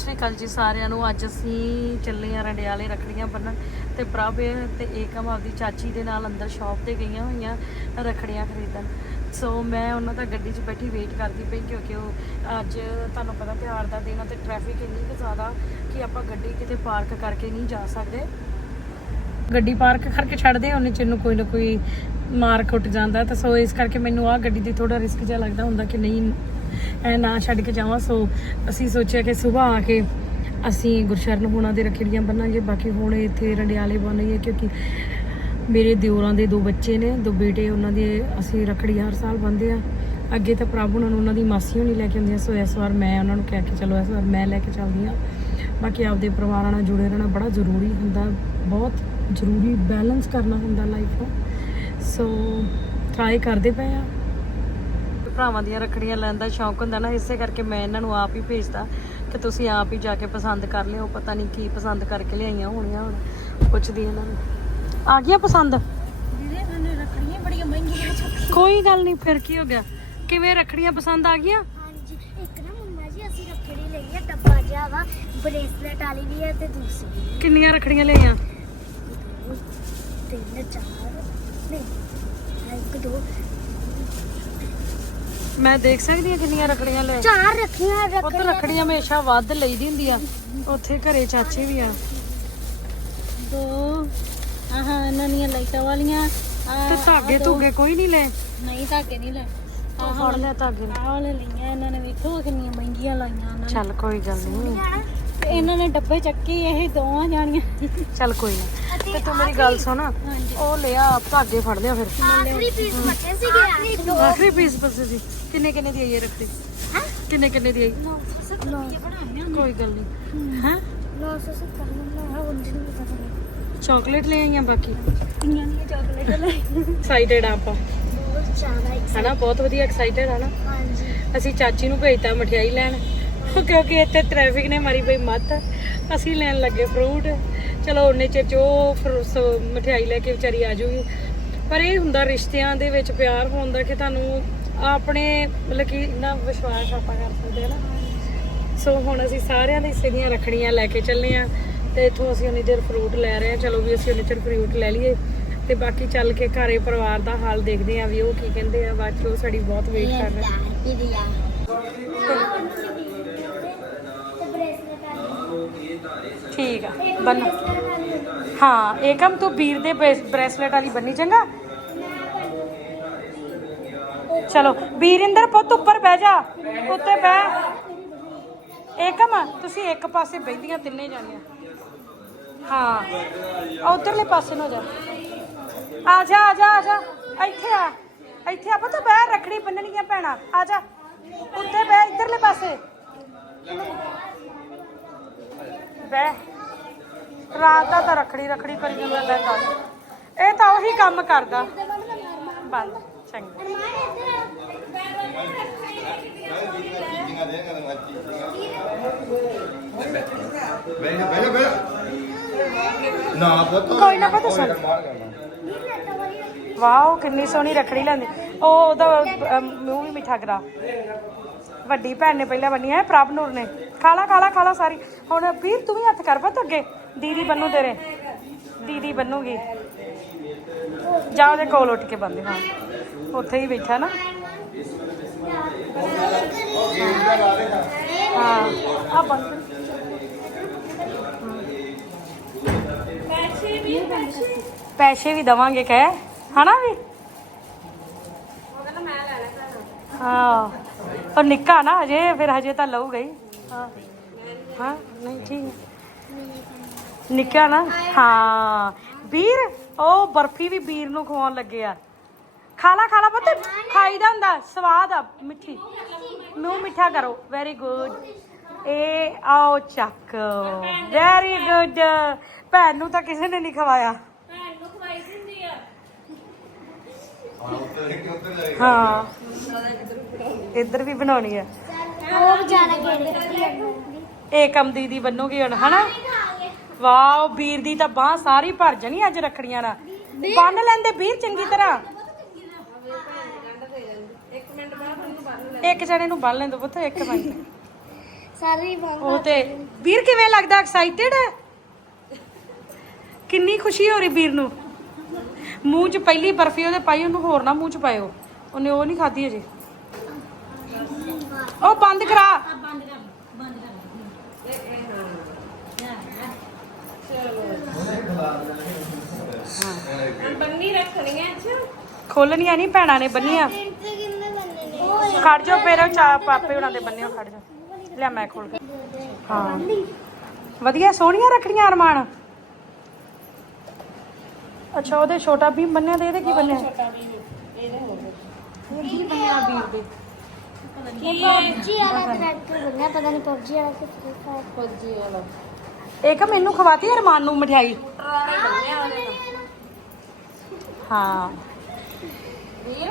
ਸਤਿ ਸ਼੍ਰੀ ਅਕਾਲ ਜੀ ਸਾਰਿਆਂ ਨੂੰ। ਅੱਜ ਅਸੀਂ ਚੱਲੇ ਆ ਰੰਡਿਆਲੇ ਰੱਖੜੀਆਂ ਬੰਨਣ ਤੇ ਪ੍ਰਭ ਤੇ ਏਕਮ ਆਪਦੀ ਚਾਚੀ ਦੇ ਨਾਲ ਅੰਦਰ ਸ਼ਾਪ ਤੇ ਗਈਆਂ ਹੋਈਆਂ ਰੱਖੜੀਆਂ ਖਰੀਦਣ। ਸੋ ਮੈਂ ਉਹਨਾਂ ਦਾ ਗੱਡੀ 'ਚ ਬੈਠੀ ਵੇਟ ਕਰਦੀ ਪਈ ਕਿਉਂਕਿ ਉਹ ਅੱਜ ਤੁਹਾਨੂੰ ਪਤਾ ਤਿਉਹਾਰ ਦਾ ਦਿਨ ਆ ਤੇ ਟ੍ਰੈਫਿਕ ਇੰਨੀ ਕੁ ਜ਼ਿਆਦਾ ਕਿ ਆਪਾਂ ਗੱਡੀ ਕਿਤੇ ਪਾਰਕ ਕਰਕੇ ਨਹੀਂ ਜਾ ਸਕਦੇ। ਗੱਡੀ ਪਾਰਕ ਕਰਕੇ ਛੱਡਦੇ ਉਹਨੇ ਚ ਨੂੰ ਕੋਈ ਨਾ ਕੋਈ ਮਾਰ ਕੁੱਟ ਜਾਂਦਾ। ਤਾਂ ਸੋ ਇਸ ਕਰਕੇ ਮੈਨੂੰ ਆ ਗੱਡੀ ਦੀ ਥੋੜਾ ਰਿਸਕ ਜਿਹਾ ਲੱਗਦਾ ਹੁੰਦਾ ਕਿ ਨਹੀਂ ਐ ਨਾ ਛੱਡ ਕੇ ਜਾਵਾਂ। ਸੋ ਅਸੀਂ ਸੋਚਿਆ ਕਿ ਸਵੇਰ ਆ ਕੇ ਅਸੀਂ ਗੁਰਸ਼ਰਨ ਹੋਣਾ ਦੇ ਰੱਖੜੀਆਂ ਬੰਨਾਂਗੇ। ਬਾਕੀ ਹੁਣ ਇੱਥੇ ਰੰਡਿਆਲੇ ਬੰਨ੍ਹਈਏ ਕਿਉਂਕਿ ਮੇਰੇ ਦਿਓਰਾਂ ਦੇ ਦੋ ਬੱਚੇ ਨੇ, ਦੋ ਬੇਟੇ, ਉਹਨਾਂ ਦੇ ਅਸੀਂ ਰੱਖੜੀ ਹਰ ਸਾਲ ਬੰਨ੍ਹਦੇ ਆ। ਅੱਗੇ ਤਾਂ ਪ੍ਰਭ ਉਹਨਾਂ ਨੂੰ ਉਹਨਾਂ ਦੀ ਮਾਸੀ ਹੋਣੀ ਲੈ ਕੇ ਆਉਂਦੀਆਂ। ਸੋ ਇਸ ਵਾਰ ਮੈਂ ਉਹਨਾਂ ਨੂੰ ਕਹਿ ਕੇ ਚਲੋ, ਇਸ ਵਾਰ ਮੈਂ ਲੈ ਕੇ ਚੱਲਦੀ ਆ ਬਾਕੀ ਆਪਦੇ ਪਰਿਵਾਰਾਂ ਨਾਲ ਜੁੜੇ ਰਹਿਣਾ ਬੜਾ ਜ਼ਰੂਰੀ ਹੁੰਦਾ, ਬਹੁਤ ਜ਼ਰੂਰੀ ਬੈਲੈਂਸ ਕਰਨਾ ਹੁੰਦਾ ਲਾਈਫ ਨੂੰ। ਸੋ ਟਰਾਈ ਕਰਦੇ ਪਏ ਆ। ਭਰਾਵਾਂ ਦੀਆਂ ਰੱਖੜੀਆਂ ਲੈਣ ਦਾ ਸ਼ੌਂਕ ਹੁੰਦਾ ਨਾ ਇਸੇ ਕਰਕੇ ਮੈਂ ਇਹਨਾਂ ਨੂੰ ਆਪ ਹੀ ਭੇਜਦਾ ਕਿ ਤੁਸੀਂ ਆਪ ਹੀ ਜਾ ਕੇ ਪਸੰਦ ਕਰ ਲਿਓ। ਪਤਾ ਨਹੀਂ ਕੀ ਪਸੰਦ ਕਰਕੇ ਲਿਆਈਆਂ ਹੋਣੀਆਂ ਹੁਣ ਪੁੱਛਦੀ ਇਹਨਾਂ ਨੂੰ। ਆ ਗਿਆ ਪਸੰਦ? ਕੋਈ ਗੱਲ ਨਹੀਂ ਫਿਰ ਕੀ ਹੋ ਗਿਆ? ਕਿਵੇਂ ਰੱਖੜੀਆਂ ਪਸੰਦ ਆ ਗਈਆਂ? ਹਾਂਜੀ ਇੱਕ ਨਾ ਮੰਮਾ ਜੀ ਅਸੀਂ ਰੱਖੜੀ ਲਈ ਹੈ ਡੱਬਾ ਜਿਹਾ ਵਾ ਬ੍ਰੇਸਲੇਟ ਵਾਲੀ ਵੀ ਹੈ ਤੇ ਦੂਸਰੀ ਵੀ। ਕਿੰਨੀਆਂ ਰੱਖੜੀਆਂ ਲਈਆਂ? ਤਿੰਨ ਚਾਰ ਨਹੀਂ ਇੱਕ ਦੋ ਮੈਂ ਦੇਖ ਸਕਦੀ ਹਾਂ ਕਿੰਨੀਆਂ ਰੱਖੜੀਆਂ ਲੈ। ਚਾਰ ਰੱਖੀਆਂ ਤਾਂ ਰੱਖੜੀਆਂ ਰੱਖੜੀਆਂ ਹਮੇਸ਼ਾ ਵੱਧ ਲਈਦੀ ਹੁੰਦੀ ਆ ਉੱਥੇ ਘਰੇ ਚਾਚੇ ਵੀ ਆ। ਦੋ। ਆਹਾਂ ਇਹਨਾਂ ਦੀਆਂ ਲਾਈਟਾਂ ਵਾਲੀਆਂ। ਆਹ- ਤੇ ਧਾਗੇ ਆਹ ਦੋ- ਧੁਗੇ ਕੋਈ ਨਹੀਂ ਲੈ। ਨਹੀਂ ਧਾਗੇ ਨਹੀਂ ਲੈ। ਆਹ ਫੜ ਲਿਆ ਧਾਗੇ। ਆਹ ਵਾਲੇ ਲਈਆਂ ਇਹਨਾਂ ਨੇ। ਵੇਖੋ ਕਿੰਨੀਆਂ ਮਹਿੰਗੀਆਂ ਲਾਈਆਂ ਉਹਨਾਂ ਨੇ। ਚੱਲ ਕੋਈ ਗੱਲ ਨਹੀਂ। ਤੇ ਇਹਨਾਂ ਨੇ ਡੱਬੇ ਚੱਕੇ ਇਹ ਦੋਵਾਂ ਜਾਣੀਆਂ। ਚੱਲ ਕੋਈ ਨਾ। ਤੇ ਤੂੰ ਮੇਰੀ ਗੱਲ ਸੁਣ। ਹਾਂਜੀ। ਉਹ ਲਿਆ ਧਾਗੇ ਫੜ ਲਿਆ ਫਿਰ। ਆਖਰੀ ਪੀਸ ਫਟੇ ਸੀਗੇ। ਆਖਰੀ ਪੀਸ ਬਸੇ ਸੀ। ਕਿੰਨੇ ਕਿੰਨੇ ਦੀ ਆਈ ਇਹ ਰੱਖੜੀ ਹਾਂ? ਕਿੰਨੇ ਕਿੰਨੇ ਦੀ ਆਈ? 970 ਰੁਪਏ ਬਣਾਈਆਂ ਕੋਈ ਗੱਲ ਨਹੀਂ। ਹੈ? 970 ਨੂੰ ਮੈਂ ਉਂਝ ਨਹੀਂ ਪਤਾ ਨਹੀਂ ਚਾਕਲੇਟ ਲੈ ਆਈਆਂ ਬਾਕੀ? ਕਿੰਨੀਆਂ ਦੀਆਂ ਚਾਕਲੇਟ ਲੈ ਐਕਸਾਈਟਡ ਆ ਆਪਾਂ। ਬਹੁਤ ਜ਼ਿਆਦਾ ਹਨਾ ਬਹੁਤ ਵਧੀਆ ਐਕਸਾਈਟਡ ਆ ਨਾ। ਹਾਂਜੀ। ਅਸੀਂ ਚਾਚੀ ਨੂੰ ਭੇਜਤਾ ਮਠਿਆਈ ਲੈਣ। ਕਿਉਂਕਿ ਇੱਥੇ ਟ੍ਰੈਫਿਕ ਨੇ ਮਾਰੀ ਪਈ ਮੱਤ। ਅਸੀਂ ਲੈਣ ਲੱਗੇ ਫਰੂਟ ਚਲੋ ਉਹਨੇ ਚਿਰ ਚ ਉਹ ਮਠਿਆਈ ਲੈ ਕੇ ਵਿਚਾਰੀ ਆ ਜਾਊਗੀ ਪਰ ਇਹ ਹੁੰਦਾ ਰਿਸ਼ਤਿਆਂ ਦੇ ਵਿੱਚ ਪਿਆਰ ਹੋਣ ਦਾ ਕਿ ਤੁਹਾਨੂੰ ਆਪਣੇ ਮਤਲਬ ਕਿ ਇੰਨਾ ਵਿਸ਼ਵਾਸ ਆਪਾਂ ਕਰ ਸਕਦੇ ਹਾਂ ਨਾ। ਸੋ ਹੁਣ ਅਸੀਂ ਸਾਰਿਆਂ ਦੇ ਹਿੱਸੇ ਦੀਆਂ ਰੱਖੜੀਆਂ ਲੈ ਕੇ ਚੱਲੇ ਆ ਤੇ ਇੱਥੋਂ ਅਸੀਂ ਉਨੀ ਚਿਰ ਫਰੂਟ ਲੈ ਰਹੇ ਆ। ਚਲੋ ਵੀ ਅਸੀਂ ਉਨੀ ਚਿਰ ਫਰੂਟ ਲੈ ਲਈਏ ਤੇ ਬਾਕੀ ਚੱਲ ਕੇ ਘਰੇ ਪਰਿਵਾਰ ਦਾ ਹਾਲ ਦੇਖਦੇ ਆ ਵੀ ਉਹ ਕੀ ਕਹਿੰਦੇ ਆ। ਬਾਅਦ ਚ ਸਾਡੀ ਬਹੁਤ ਵੇਟ ਕਰ ਰਹੇ ਆ। ਠੀਕ ਆ ਬੰਨ ਹਾਂ, ਇਹ ਕੰਮ ਤੂੰ ਵੀਰ ਦੇ ਬ੍ਰੇਸਲੇਟ ਵਾਲੀ ਬੰਨੀ ਚੰਗਾ? ਚਲੋ ਵੀਰਿੰਦਰ ਪੁੱਤ ਉੱਪਰ ਬਹਿ ਜਾ। ਉੱਤੇ ਬਹਿ। ਏਕਮ, ਤੁਸੀਂ ਇੱਕ ਪਾਸੇ ਬੈਠੀਆਂ ਤਿੰਨੇ ਜਾਣੀਆਂ। ਹਾਂ ਉਧਰਲੇ ਪਾਸੇ ਨੂੰ ਜਾ। ਆ ਜਾ ਆ ਜਾ ਆ ਜਾ। ਇੱਥੇ ਆ। ਇੱਥੇ ਆ, ਪੁੱਤ ਬਹਿ, ਰੱਖੜੀ ਬੰਨਣੀਆਂ ਭੈਣਾਂ। ਆ ਜਾ। ਉੱਤੇ ਬਹਿ, ਇਧਰਲੇ ਪਾਸੇ। ਬਹਿ। ਰਾਤ ਦਾ ਤਾਂ ਰਖੜੀ ਰਖੜੀ ਕਰੀ ਜਾਂਦਾ ਲੈ ਕਰ ਇਹ ਤਾਂ ਉਹੀ ਕੰਮ ਕਰਦਾ। ਬੰਦ। ਚੰਗਾ ਬਹਿ ਜਾ ਬਹਿ ਜਾ ਬਹਿ ਜਾ ਨਾ ਪੁੱਤ ਕੋਈ ਨਾ ਪੁੱਤ ਸੁਣ। ਵਾਓ ਕਿੰਨੀ ਸੋਹਣੀ ਰਖੜੀ ਲੈਂਦੀ ਉਹ ਉਹਦਾ ਅਮ, ਮੂੰਹ ਵੀ ਮਿੱਠਾ ਕਰਾ। ਵੱਡੀ ਭੈਣ ਨੇ ਪਹਿਲਾਂ ਬੰਨੀ ਹੈ ਪ੍ਰਭ ਨੂਰ ਨੇ। ਖਾਲਾ ਖਾਲਾ ਖਾਲਾ ਸਾਰੀ। ਹੁਣ ਵੀਰ ਤੂੰ ਵੀ ਹੱਥ ਕਰ ਪੁੱਤ ਅੱਗੇ। ਦੀਦੀ ਬੰਨੂ ਤੇਰੇ। ਦੀਦੀ ਬੰਨੂਗੀ। ਜਾ ਉਹਦੇ ਕੋਲ ਉੱਠ ਕੇ ਬੰਦੇ ਹਾਂ। ਉੱਥੇ ਹੀ ਬੈਠਾ ਨਾ। ਹਾਂ, ਆ ਬੰਦ। ਪੈਸੇ ਵੀ ਦਵਾਂਗੇ, ਕਹਿ। ਹਨਾ ਵੀ? ਹਾਂ। ਪਰ ਨਿੱਕਾ ਨਾ ਹਜੇ, ਫਿਰ ਹਜੇ ਤਾਂ ਲਊਗਾ ਗਈ ਹਾਂ। ਹਾਂ, ਨਹੀਂ, ਠੀਕ ਨਿੱਕਾ ਨਾ? ਹਾਂ। ਵੀਰ, ਉਹ ਬਰਫੀ ਵੀ ਵੀਰ ਨੂੰ ਖਵਾਉਣ ਲੱਗੇ ਆ। ਖਾ ਲਾ ਖਾ ਲਾ ਪੁੱਤ ਖਾਈਦਾ ਹੁੰਦਾ ਸਵਾਦ ਆ ਮਿੱਠੀ। ਮੂੰਹ ਮਿੱਠਾ ਕਰੋ ਵੈਰੀ ਗੁੱਡ ਇਹ ਆਓ ਚੱਕ। ਵੈਰੀ ਗੁੱਡ ਭੈਣ ਨੂੰ ਤਾਂ ਕਿਸੇ ਨੇ ਨਹੀਂ ਖਵਾਇਆ। ਹਾਂ। ਇੱਧਰ ਵੀ ਬਣਾਉਣੀ ਆ। ਉਹ ਵਿਚਾਰਾ ਏਕਮ ਦੀਦੀ ਬੰਨੂਗੀ ਹੁਣ ਹਨਾ? ਵਾਓ ਵੀਰ ਦੀ ਤਾਂ ਬਾਹ ਸਾਰੀ ਭਰ ਜਾਣੀ ਅੱਜ ਰੱਖੜੀਆਂ ਨਾਲ। ਬੰਨ ਲੈਂਦੇ ਵੀਰ ਚੰਗੀ ਤਰ੍ਹਾਂ। ਇੱਕ ਜਣੇ ਨੂੰ ਬੰਨ ਲੈਂਦੋ ਪੁੱਤ ਇੱਕ ਮਿੰਟ ਸਾਰੇ ਵਾਂਗ ਉਹ ਤੇ ਵੀਰ ਕਿਵੇਂ ਲੱਗਦਾ? ਐਕਸਾਈਟਿਡ ਹੈ ਕਿੰਨੀ ਖੁਸ਼ੀ ਹੋ ਰਹੀ ਵੀਰ ਨੂੰ? ਮੂੰਹ 'ਚ ਪਹਿਲੀ ਬਰਫੀ ਉਹਦੇ ਪਾਈ ਉਹਨੂੰ ਹੋਰ ਨਾ ਮੂੰਹ 'ਚ ਪਾਇਓ। ਉਹਨੇ ਉਹ ਨਹੀਂ ਖਾਧੀ ਅਜੇ। ਉਹ ਬੰਦ ਕਰਾ। ਬੰਨੀ ਰੱਖਣੀਆਂ ਅੱਛਾ ਖੋਲਣੀਆਂ ਨਹੀਂ ਭੈਣਾਂ ਨੇ ਬੰਨੀਆਂ। ਖੜ ਜਾਓ ਫਿਰ ਉਹ ਚਾ ਪਾਪੇ ਉਹਨਾਂ ਦੇ ਬੰਨਿਓ ਖੜ ਜਾਓ। ਲਿਆ ਮੈਂ ਖੋਲ ਕੇ। ਹਾਂ। ਵਧੀਆ ਸੋਹਣੀਆਂ ਰੱਖੜੀਆਂ ਅਰਮਾਨ। ਅੱਛਾ ਉਹਦੇ ਛੋਟਾ ਵੀ ਬੰਨਿਆ ਤੇ ਇਹਦੇ ਕੀ ਬੰਨਿਆ? ਇਹ ਕੀ ਬੰਨਿਆ ਵੀਰ ਦੇ? ਪਬਜੀ ਵਾਲਾ ਕਰੈਕਟਰ ਬਣਿਆ ਪਤਾ ਨਹੀਂ ਪਬਜੀ ਵਾਲਾ ਕਿ ਫੌਜੀ ਵਾਲਾ। ਇਹ ਕਿ ਮੈਨੂੰ ਖਵਾਤੀ ਅਰਮਾਨ ਨੂੰ ਮਠਿਆਈ? ਹਾਂ ਵੀਰ ਹਾਂ।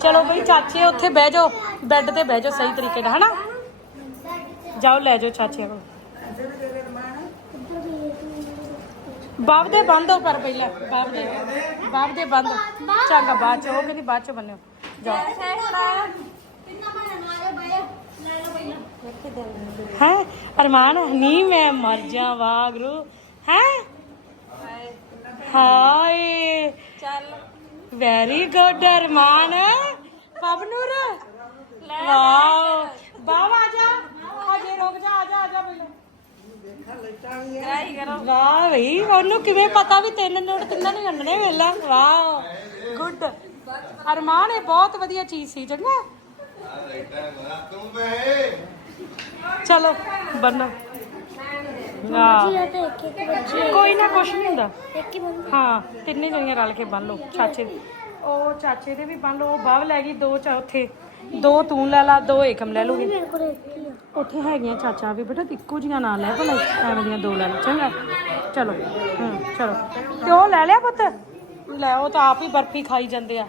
ਚਲੋ ਬਈ ਚਾਚੇ ਉੱਥੇ ਬਹਿ ਜਾਓ ਬੈੱਡ ਤੇ ਬਹਿ ਜਾਓ ਸਹੀ ਤਰੀਕੇ ਨਾਲ, ਹਨਾ? ਜਾਓ, ਲੈ ਜਾਓ ਚਾਚੇ ਕੋਲ। ਬਾਬ ਦੇ ਬੰਦੋ ਪਰ ਪਹਿਲਾਂ ਬਾਬ ਦੇ ਬਾਬ ਦੇ ਬੰਦ। ਚੰਗਾ, ਬਾਅਦ ਚ, ਉਹ ਕਹਿੰਦੀ ਬਾਅਦ ਚ ਬੰਨਿਓ। ਜਾਓ। ਹੈ? ਅਰਮਾਨ ਨਹੀਂ ਮੈਂ ਮਰ ਜਾ ਵਾਗਰੂ ਹੈ? ਹਾਏ। ਚੱਲ। Very good Arman Pavnoor wow ਬਾਬ ਆ ਜਾ। ਹਜੇ ਰੁਕ ਜਾ ਆ ਜਾ ਆ ਜਾ ਕਰੋ ਵਾਹ ਬਈ ਉਹਨੂੰ ਕਿਵੇਂ ਪਤਾ ਵੀ ਤਿੰਨ ਨੋਟ ਤਿੰਨਾਂ ਨੂੰ ਅੰਨਣੇ ਵੇਲਾ? ਵਾਓ ਗੁੱਡ ਅਰਮਾਨ ਇਹ ਬਹੁਤ ਵਧੀਆ ਚੀਜ਼ ਸੀ ਚੰਗਾ। ਤੂੰ ਬਹਿ। ਚਲੋ ਬੰਨੋ। ਵਾਹ ਇਹ ਤੇ ਇੱਕ ਇੱਕ ਬੱਚੀ ਕੋਈ ਨਾ ਕੁਛ ਨਹੀਂ ਹੁੰਦਾ। ਇੱਕ ਹੀ ਬੰਦਾ। ਹਾਂ ਤਿੰਨੇ ਜਣੀਆਂ ਰਲ ਕੇ ਬੰਨ ਲਓ ਚਾਚੇ ਦੇ। ਉਹ ਚਾਚੇ ਦੇ ਵੀ ਬੰਨ ਲਓ ਉਹ ਬਾਵ ਲੈ ਗਈ ਦੋ ਚਾ ਉੱਥੇ। ਦੋ ਤੂੰ ਲੈ ਲਾ ਦੋ ਏਕਮ ਲੈ ਲੂਗੀ। ਮੇਰੇ ਕੋਲ ਇੱਕ ਹੀ ਆ। ਉੱਥੇ ਹੈਗੀਆਂ ਚਾਚਾ ਵੀ ਬੇਟਾ ਇੱਕੋ ਜੀਆਂ ਨਾ ਲੈ ਭਲਾ ਐਵੇਂ ਦੀਆਂ ਦੋ ਲੈ ਲੈ ਚੰਗਾ। ਚਲੋ ਹੂੰ ਚਲੋ। ਤੇ ਉਹ ਲੈ ਲਿਆ ਪੁੱਤ? ਲੈ ਉਹ ਤਾਂ ਆਪ ਹੀ ਬਰਫੀ ਖਾਈ ਜਾਂਦੇ ਆ।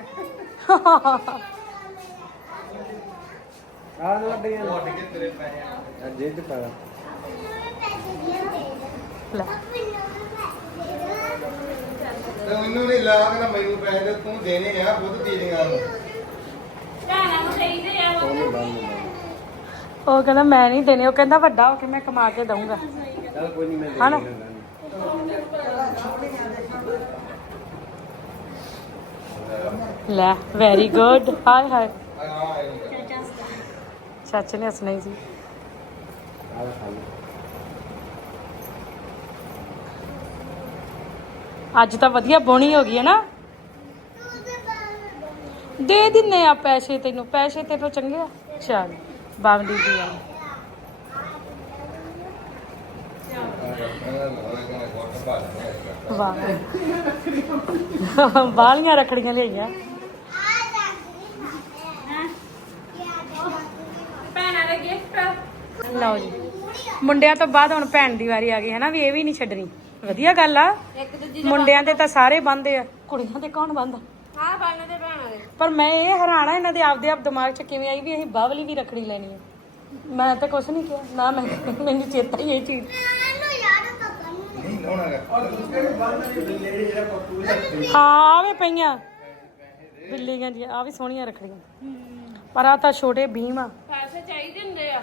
ਆਹ ਲੱਡੀਆਂ ਲੱਡ ਕੇ ਤੇਰੇ ਪੈਸੇ। ਜੇ ਤੇ ਪਾਇਆ ਲੈ। ਤੇ ਮੈਨੂੰ ਨਹੀਂ ਲਾ ਕੇ ਨਾ ਮੈਨੂੰ ਪੈਸੇ ਦੇ ਤੂੰ ਦੇਣੇ ਆ ਖੁਦ ਦੇ ਦੇਗਾ ਨੂੰ ਭੈਣਾਂ ਨੂੰ ਚਾਹੀਦੇ ਆ। ਉਹ ਕਹਿੰਦਾ ਮੈਂ ਨਹੀਂ ਦੇਣੇ ਉਹ ਕਹਿੰਦਾ ਵੱਡਾ ਹੋ ਕੇ ਮੈਂ ਕਮਾ ਕੇ ਦਊਂਗਾ। ਚੱਲ ਕੋਈ ਨਹੀਂ ਮੈਂ ਲੈ ਵੈਰੀ ਗੁੱਡ ਹਾਏ ਹਾਏ। ਚਾਚੇ ਨੇ ਹੱਸਣਾ ਹੀ ਸੀ ਆਹ ਖਾ ਲਓ ਅੱਜ ਤਾਂ ਵਧੀਆ ਬੋਣੀ ਹੋ ਗਈ ਹੈ ਨਾ। ਦੇ ਦਿੰਨੇ ਆ ਪੈਸੇ ਤੈਨੂੰ ਪੈਸੇ ਤੇਰੇ ਚੰਗੇ ਆ। ਚੱਲ ਬਾਵਲੀ ਦੀ ਆ। ਵਾਹ। ਬਾਲੀਆਂ ਰੱਖੜੀਆਂ ਗਿਫਟ ਲਓ ਜੀ। ਮੁੰਡਿਆਂ ਤੋਂ ਬਾਅਦ ਹੁਣ ਭੈਣ ਦੀ ਵਾਰੀ ਆ ਗਈ ਹੈ ਨਾ ਵੀ ਇਹ ਵੀ ਨਹੀਂ ਛੱਡਣੀ। ਵਧੀਆ ਗੱਲ ਆ। ਇੱਕ ਦੂਜੀ ਮੁੰਡਿਆਂ ਦੇ ਤਾਂ ਸਾਰੇ ਬੰਦੇ ਆ ਕੁੜੀਆਂ ਦੇ ਕੌਣ ਬੰਦਾ ਹਾਂ ਬੰਨ ਦੇ ਭੈਣਾਂ ਦੇ। ਪਰ ਮੈਂ ਇਹ ਹੈਰਾਨਾ ਇਹਨਾਂ ਦੇ ਆਪਦੇ ਆਪ ਦਿਮਾਗ 'ਚ ਕਿਵੇਂ ਆਈ ਵੀ ਅਸੀਂ ਬਾਵਲੀ ਵੀ ਰੱਖੜੀ ਲੈਣੀ ਹੈ ਮੈਂ ਤਾਂ ਕੁਛ ਨਹੀਂ ਕਿਹਾ ਨਾ ਮੈਂ ਮੈਨੂੰ ਚੇਤਾ ਹੀ ਇਹ ਚੀਜ਼। ਹਾਂ ਆਵੇ ਪਈਆਂ। ਬਿੱਲੀਆਂ ਦੀਆਂ ਆ ਵੀ ਸੋਹਣੀਆਂ ਰੱਖੜੀਆਂ। ਪਰ ਆ ਤਾਂ ਛੋਟੇ ਭੀਮ ਆ। ਪੈਸੇ ਚਾਹੀਦੇ ਹੁੰਦੇ ਆ।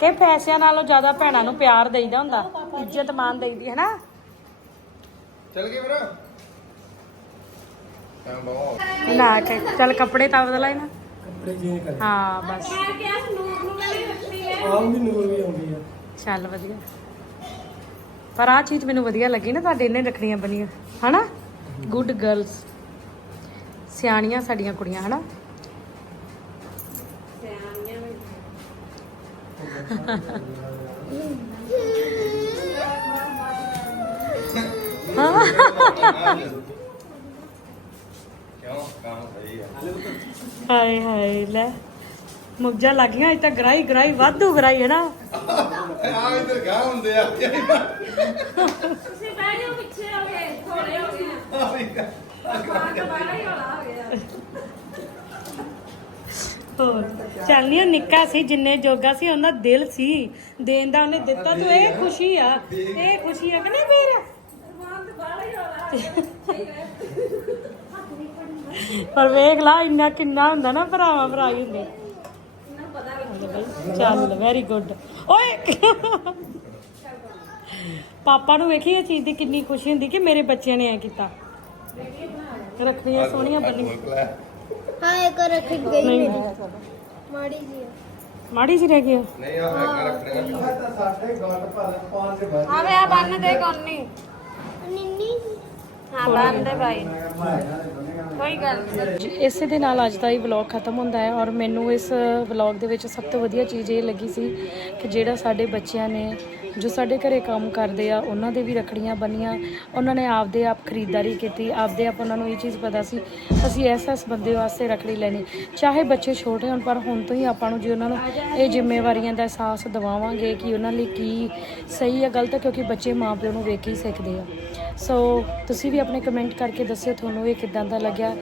ਕਿ ਪੈਸਿਆਂ ਨਾਲੋਂ ਜ਼ਿਆਦਾ ਭੈਣਾਂ ਨੂੰ ਪਿਆਰ ਦੇਈਦਾ ਹੁੰਦਾ ਇੱਜ਼ਤ ਮਾਨ ਦੇਈਦੀ ਹੈ ਨਾ? ਚੱਲ ਗਏ ਬਹੁਤ। ਨਾ ਕੇ ਚੱਲ ਕੱਪੜੇ ਤਾਂ ਬਦਲਾ ਨਾ ਕੱਪੜੇ ਚੇਂਜ ਕਰ ਹਾਂ ਬਸ। ਮੈਂ ਕਿਹਾ ਸੀ ਨੂਰ ਨੂੰ ਵੀ ਰੱਖਣੀ ਹੈ ਆਮ ਵੀ ਨੂਰ ਵੀ ਆਉਂਦੀ ਆ। ਚੱਲ ਵਧੀਆ। ਪਰ ਆ ਚੀਜ਼ ਮੈਨੂੰ ਵਧੀਆ ਲੱਗੀ ਨਾ ਤੁਹਾਡੇ ਇਹਨੇ ਰੱਖੜੀਆਂ ਬਣੀਆਂ ਹਨਾ? ਗੁੱਡ ਗਰਲਸ ਸਿਆਣੀਆਂ ਸਾਡੀਆਂ ਕੁੜੀਆਂ ਹਨਾ ਕਿਉਂ ਕੰਮ ਸਹੀ ਆ ਹਾਏ ਹਾਏ ਲੈ। ਮੁੱਜਾ ਲੱਗੀਆਂ ਇਹ ਤਾਂ ਗਰਾਈ ਗਰਾਈ ਵਾਧੂ ਗਰਾਈ ਹੈ ਨਾ? ਆ ਇਧਰ ਗਾ ਹੁੰਦੇ ਆ। ਤੁਸੀਂ ਬਹਿ ਜਾਓ ਪਿੱਛੇ ਹੋ ਗਏ ਥੋੜੇ ਹੋ ਗਏ ਦੁਕਾਨ ਤੋਂ। ਬਾਹਰ ਹੀ ਹੋਲਾ ਹੋ ਗਿਆ। ਹੋਰ। ਚੱਲ ਨੀ ਉਹ ਨਿੱਕਾ ਸੀ ਜਿੰਨੇ ਜੋਗਾ ਸੀ ਉਹਦਾ ਦਿਲ ਸੀ। ਦੇਣ ਦਾ ਉਹਨੇ ਦਿੱਤਾ ਤੂੰ ਇਹ ਖੁਸ਼ੀ ਆ ਇਹ ਖੁਸ਼ੀ ਆ ਕਿ ਨਹੀਂ ਗਿਆ ਪਰ ਵੇਖ ਲਾ ਇੰਨਾ ਕਿੰਨਾ ਹੁੰਦਾ ਨਾ ਭਰਾਵਾਂ ਭਰਾਈ ਹੁੰਦੇ। ਚੱਲ ਵੈਰੀ ਗੁੱਡ ਓਏ! ਪਾਪਾ ਨੂੰ ਵੇਖੀ ਇਹ ਚੀਜ਼ ਦੀ ਕਿੰਨੀ ਖੁਸ਼ੀ ਹੁੰਦੀ ਕਿ ਮੇਰੇ ਬੱਚਿਆਂ ਨੇ ਐ ਕੀਤਾ। ਰੱਖੜੀਆਂ ਸੋਹਣੀਆਂ ਬਣੀਆਂ ਹਾਂ ਇੱਕ ਰੱਖ ਗਈ ਨਹੀਂ ਮਾੜੀ ਜੀ ਮਾੜੀ ਜੀ ਰਹਿ ਗਈ। ਨਹੀਂ ਆ। ਮੈਂ ਰੱਖਣਾ ਤਾਂ ਸਾਡੇ ਗੱਟ ਭਰ ਪਾਣ ਦੇ ਬਾਅਦ ਆਵੇ ਆ ਬੰਨ ਦੇ ਕੋਨੀ। ਨਿੰਨੀ ਹਾਂ ਬੰਨ ਦੇ ਭਾਈ ਕੋਈ ਗੱਲ ਨਹੀਂ ਜੀ, ਇਸੇ ਦੇ ਨਾਲ ਅੱਜ ਦਾ ਇਹ ਵਲੌਗ ਖਤਮ ਹੁੰਦਾ ਹੈ ਔਰ ਮੈਨੂੰ ਇਸ ਵਲੌਗ ਦੇ ਵਿੱਚ ਸਭ ਤੋਂ ਵਧੀਆ ਚੀਜ਼ ਇਹ ਲੱਗੀ ਸੀ ਕਿ ਜਿਹੜਾ ਸਾਡੇ ਬੱਚਿਆਂ ਨੇ ਜੋ ਸਾਡੇ ਘਰੇ ਕੰਮ ਕਰਦੇ ਆ, ਉਹਨਾਂ ਦੇ ਵੀ ਰਖੜੀਆਂ ਬੰਨੀਆਂ, ਉਹਨਾਂ ਨੇ ਆਪਦੇ ਆਪ ਖਰੀਦਦਾਰੀ ਕੀਤੀ, ਆਪਦੇ ਆਪ ਉਹਨਾਂ ਨੂੰ ਇਹ ਚੀਜ਼ ਪਤਾ ਸੀ, ਅਸੀਂ ਐਸ ਐਸ ਬੰਦੇ ਵਾਸਤੇ ਰਖੜੀ ਲੈਣੀ। ਚਾਹੇ ਬੱਚੇ ਛੋਟੇ ਹੋਣ, ਪਰ ਹੁਣ ਤੋਂ ਹੀ ਆਪਾਂ ਨੂੰ ਜੇ ਉਹਨਾਂ ਨੂੰ ਇਹ ਜ਼ਿੰਮੇਵਾਰੀਆਂ ਦਾ ਅਹਿਸਾਸ ਦਿਵਾਵਾਂਗੇ ਕਿ ਉਹਨਾਂ ਲਈ ਕੀ ਸਹੀ ਹੈ ਗਲਤ ਹੈ ਕਿਉਂਕਿ ਬੱਚੇ ਮਾਪਿਆਂ ਨੂੰ ਵੇਖ ਕੇ ਹੀ ਸਿੱਖਦੇ ਆ। ਸੋ ਤੁਸੀਂ ਵੀ ਆਪਣੇ ਕਮੈਂਟ ਕਰਕੇ ਦੱਸਿਓ, ਤੁਹਾਨੂੰ ਇਹ ਕਿਦਾਂ ਦਾ ਲੱਗਿਆ?